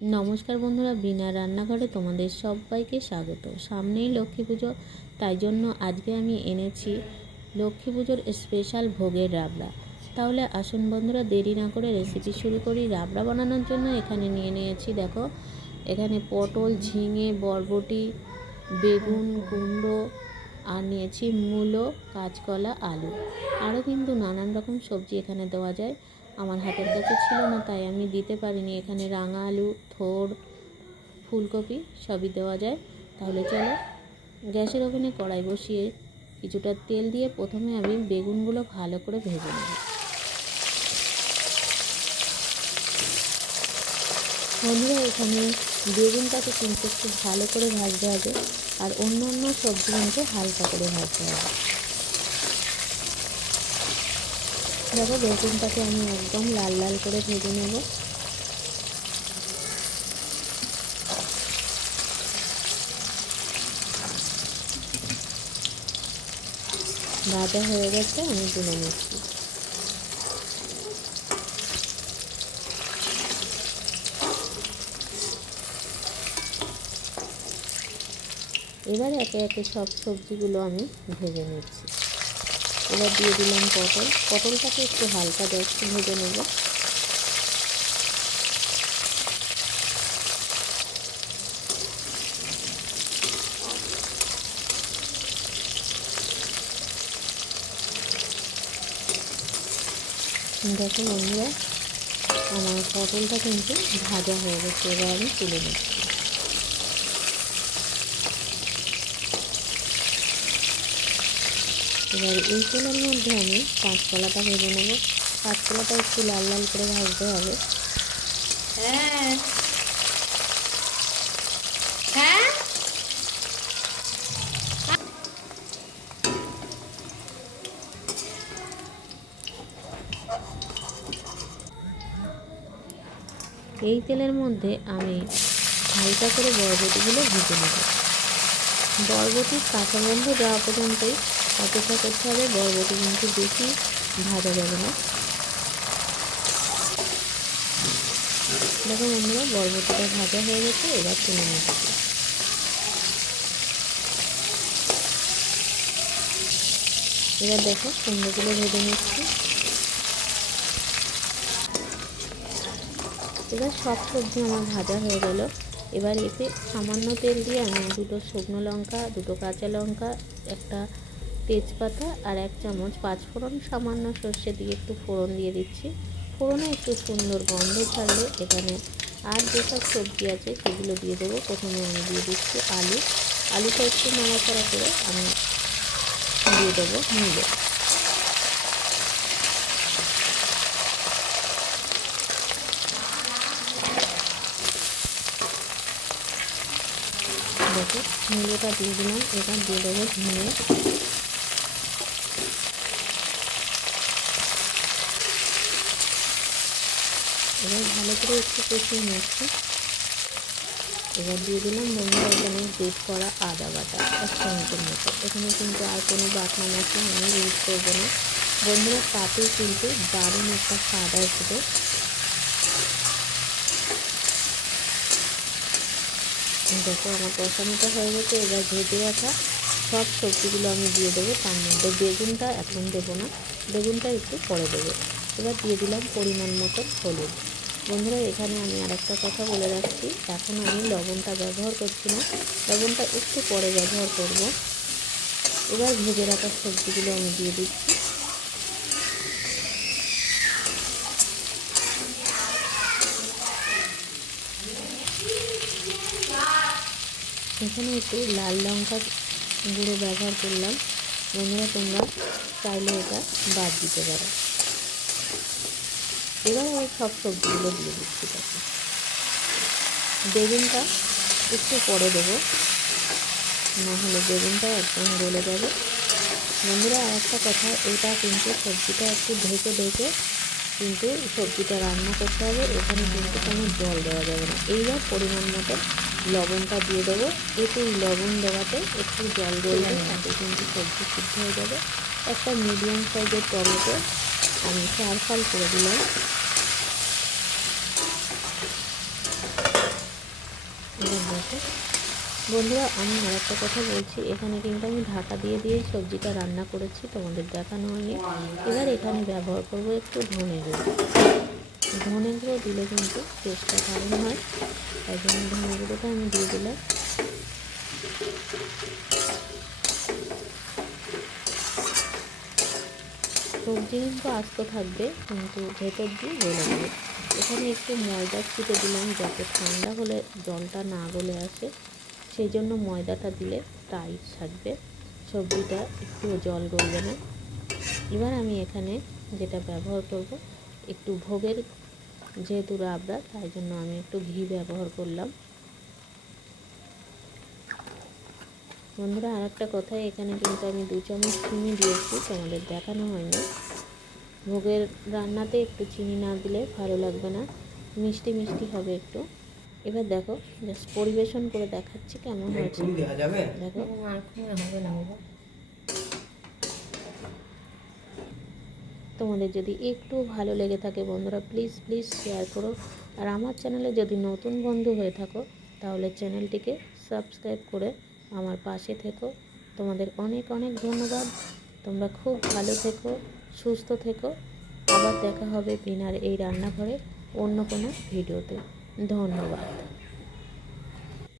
নমস্কার বন্ধুরা, বিনা রান্নাঘরে তোমাদের সবাইকে স্বাগত। সামনেই লক্ষ্মী পুজো, তাই জন্য আজকে আমি এনেছি লক্ষ্মী পুজোর স্পেশাল ভোগের রাবড়া। তাহলে আসুন বন্ধুরা, দেরি না করে রেসিপি শুরু করি। রাবড়া বানানোর জন্য এখানে নিয়ে নিয়েছি, দেখো, এখানে পটল, ঝিঙে, বরবটি, বেগুন, কুমড়ো, আর নিয়েছি মূলো, কাঁচকলা, আলু। আরও কিন্তু নানান রকম সবজি এখানে দেওয়া যায়। আমার হাতের কাছে ছিল না, তাই আমি দিতে পারিনি। এখানে রাঙা আলু, থোড়, ফুলকপি সবই দেওয়া যায়। তাহলে চলো, গ্যাসের ওভেনে কড়াই বসিয়ে কিছুটা তেল দিয়ে প্রথমে আমি বেগুনগুলো ভালো করে ভেজে নেব। বন্ধুরা, এখানে বেগুনটাকে কিন্তু একটু ভালো করে ভাজতে হবে, আর অন্য অন্য সবজিগুলোকে হালকা করে ভাজতে হবে। দেখো বেগুনটাকে আমি একদম লাল লাল করে ভেজে নেব। ভাজা হয়ে গেছে, আমি তুলে নিচ্ছি। এবার একে একে সব সবজিগুলো আমি ভেজে নিচ্ছি। এবার দিয়ে দিলাম পটল। পটলটাকে একটু হালকা দেখতে ভেজে নেব। দেখো বন্ধুরা, আমার পটলটা কিন্তু ভাজা হয়ে গেছে। এবার আমি তুলে নিচ্ছি। এবার এই তেলের মধ্যে আমি কাঁচকলাটা ভেজে নেব। কাঁচকলাটা একটু লাল লাল করে ভাজতে হবে। হ্যাঁ। হ্যাঁ? এই তেলের মধ্যে আমি হালকা করে বরবটিগুলো ভেজে নেব। বরবটির কাঁচা গন্ধ যাওয়া পর্যন্তই অপেক্ষা করতে হবে বরবটি কিন্তু বেশি ভাজা যাবে না। দেখো বন্ধুরা বরবটিটা ভাজা হয়ে গেছে, এবার তুলে নিচ্ছি এবার দেখো কুমড়োগুলো ভেজে নিচ্ছি। এবার সব সবজি আমার ভাজা হয়ে গেল। এবার এতে সামান্য তেল দিয়ে আমি দুটো শুকনো লঙ্কা, দুটো কাঁচা লঙ্কা, একটা তেজপাতা আর এক চামচ পাঁচফোড়ন, সামান্য সর্ষে দিয়ে একটু ফোড়ন দিয়ে দিচ্ছি। ফোড়নে একটু সুন্দর গন্ধ ছাড়লে এখানে আর যেসব সবজি আছে সেগুলো দিয়ে দেবো। প্রথমে আমি দিয়ে দিচ্ছি আলু। আলুটা একটু নাড়াচাড়া করে আমি দিয়ে দেবো মূলো দেখো মূলোটা দিয়ে দিলাম। এবার দিয়ে দেবো ঝিঙে এবার ভালো করে একটু কষিয়ে নিচ্ছি। এবার দিয়ে দিলাম বন্ধুরা, এখানে গ্রেট করা আদা বাটা এক চামচের মতো। এখানে কিন্তু আর কোনো বাটনা মশলা আমি ইউজ করব না। বন্ধুরা তাতেই কিন্তু দারুণ একটা স্বাদ আসবে। দেখো, আমার কষানোটা হয়ে গেছে। এবার ভেজে রাখা সব সবজিগুলো আমি দিয়ে দেবো। তার মধ্যে বেগুনটা এখন দেবো না। বেগুনটা একটু পরে দেবো। এবার দিয়ে দিলাম পরিমাণ মতো হলুদ। বন্ধুরা, এখানে আমি আরেকটা কথা বলে রাখছি। এখন আমি লবণটা ব্যবহার করছি না। লবণটা একটু পরে ব্যবহার করব। এবার ভেজে রাখা সবজিগুলো আমি দিয়ে দিচ্ছি। এখানে একটু লাল লঙ্কা গুঁড়ো ব্যবহার করলাম। বন্ধুরা, তোমরা চাইলে এটা বাদ দিতে পারো। এবার আমি সব সবজিগুলো দিয়ে দিচ্ছি তাকে বেগুনটা একটু পরে দেবো। নাহলে বেগুনটা একদম গলে যাবে। বন্ধুরা আর একটা কথা, এটা কিন্তু সবজিটা একটু ঢেকে ঢেকে কিন্তু সবজিটা রান্না করতে হবে। এখানে কিন্তু কোনো জল দেওয়া যাবে না। এইবার পরিমাণ মতো লবণটা দিয়ে দেবো। একটু লবণ দেওয়াতে একটু জল গলবে তাতে কিন্তু সবজি সিদ্ধ হয়ে যাবে। একটা মিডিয়াম সাইজের টমেটো আমি চার ফাল করে দিলাম। আছে বন্ধুরা, আমি আরেকটা কথা বলছি। এখানে কিন্তু আমি ঢাকা দিয়ে দিয়েই সবজিটা রান্না করেছি, তোমাদের দেখানো হয়নি। এবার এখানে ব্যবহার করব একটু ধনে গুঁড়ো। ধনে গুঁড়ো দিলে কিন্তু টেস্টটা দারুণ হয়। তাই জন্য ধনে গুঁড়োটা আমি দিয়ে দিলাম। সবজি কিন্তু আস্ত থাকবে, কিন্তু ভেতর দিয়ে গলে যাবে। এখানে একটু ময়দা ছিটে দিলাম যাতে ঠান্ডা হলে জলটা না গলে আসে। সেই জন্য ময়দাটা দিলে টাইট থাকবে। সবজিটা একটু জল গলবে না। এবার আমি এখানে যেটা ব্যবহার করব, একটু ভোগের যেহেতু রাবড়া, তাই জন্য আমি একটু ঘি ব্যবহার করলাম। বন্ধুরা আর একটা কথা এখানে কিন্তু আমি দু চামচ চিনি দিয়েছি, তোমাদের দেখানো হয়নি। ভোগের রান্নাতে একটু চিনি না দিলে ভালো লাগবে না। মিষ্টি মিষ্টি হবে একটু। এবার দেখো জাস্ট পরিবেশন করে দেখাচ্ছি কেমন হয়েছে। ফুল দেখা যাবে? দেখো। হবে না তোমাদের যদি একটু ভালো লেগে থাকে বন্ধুরা প্লিজ প্লিজ শেয়ার করো। আর আমার চ্যানেলে যদি নতুন বন্ধু হয়ে থাকো তাহলে চ্যানেলটিকে সাবস্ক্রাইব করে আমার পাশে থেকো। তোমাদের অনেক অনেক ধন্যবাদ। তোমরা খুব ভালো থেকো। সুস্থ থেকো। আবার দেখা হবে বিনার এই রান্নাঘরে অন্য কোনো ভিডিওতে। ধন্যবাদ।